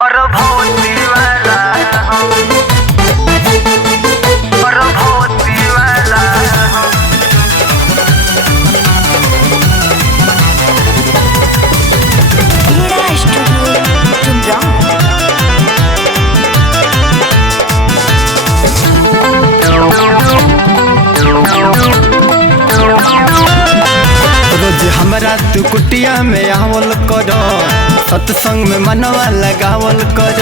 और भोती वाला हम, और भोती वाला हम। हीरा स्टूडियो जुमराव। रोज हमरा तू कुटिया में आवल कर, सत्संग में मनवा लगावल कर।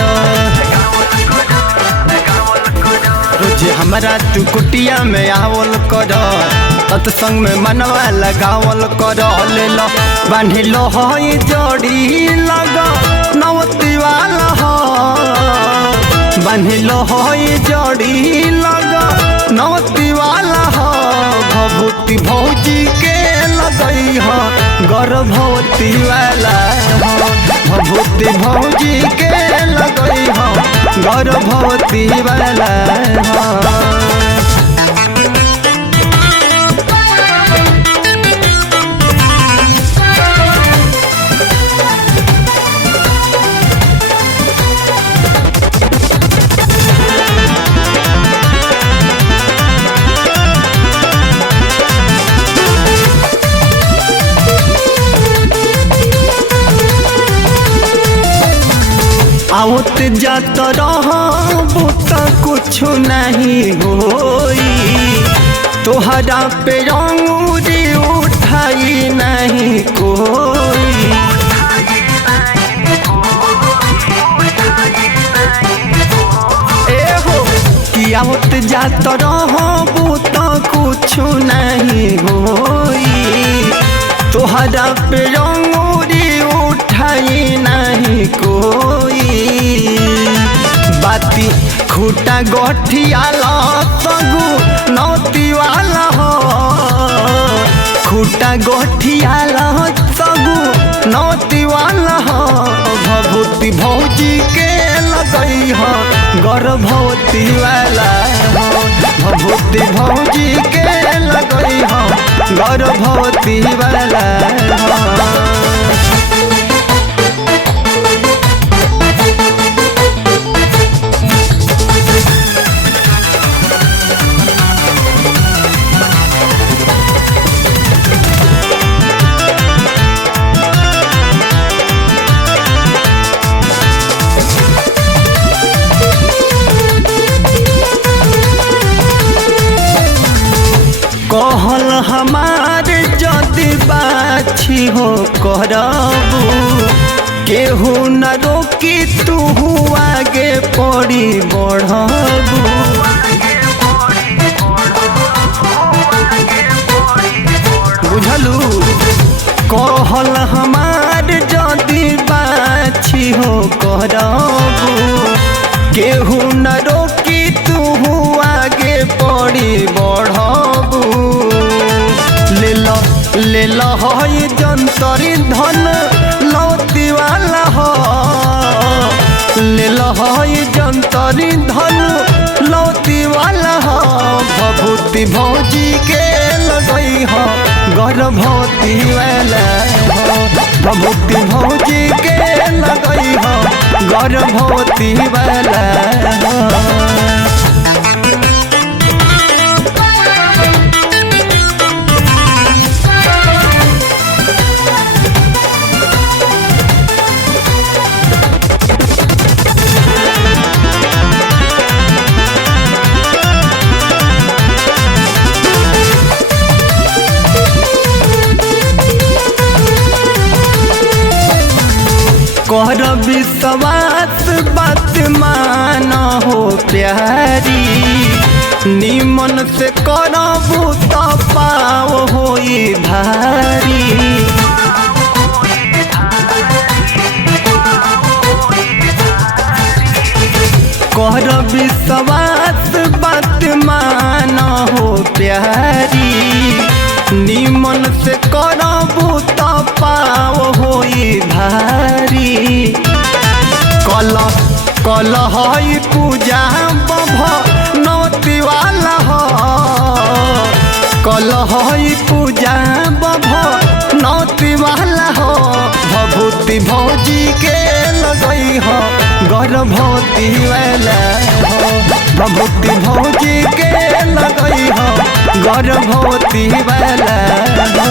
रोज हमरा तू कुटिया में आवल कर, सत्संग में मनवा लगावल कर। ले लो बांधी लो हई जोड़ी लगा नवती वाला हो, बांधी लो हई जोड़ी लगा नवती वाला हो। भभूति भौजी के लगई हो गर्भवती वाला हो, भभूति भौजी के लगई हो गर्भवती वाला हो। आवत जात रहबू त कुछ नहीं होई, तोहरा पे अंगूरी उठाई नहीं कोई। एहो कि आवत जात रहबू त कुछ नहीं होई, तोहरा पे अंगूरी उठाई नहीं कोई। बाती खूटा गठियाला सगु नौती वाला हो, खूटा गठियाला सगु नौती वाला हो। भभूति भौजी के लगई हो गर्भवती वाला हो, भभूति भौजी के लगई हो गर्भवती वाला हो। कहल हमार जदि बाछी हो करबू, केहू न रोकी तू आगे पड़ी बढ़बू। बुझलू कहल हमार जदि बाछी हो करबू, केहू न रोकी तू आगे पड़ी बढ़बू। ले लो हई जंतरी धन लौती वाला हो, ले लो हई जंतरी धन लौती वाला हो। भभूति भौजी के लगई हो गर्भवती वाला हो, भभूति भौजी के लगई हो गर्भवती वाला हो। कर विश्वास बात मान हो प्यारी, निमन से करबू तो पाव होई भारी। कर विश्वास बात मान हो प्यारी, निमन से करबू तो पाव होई भारी। कल हई पूजा बभ नौती वाला हो, कल हई पूजा बभ नौती वाला हो। भभूति भौजी के लगई हो गर्भवती वाला हो भभूति भौजी के लगई हो गर्भवती वाला हो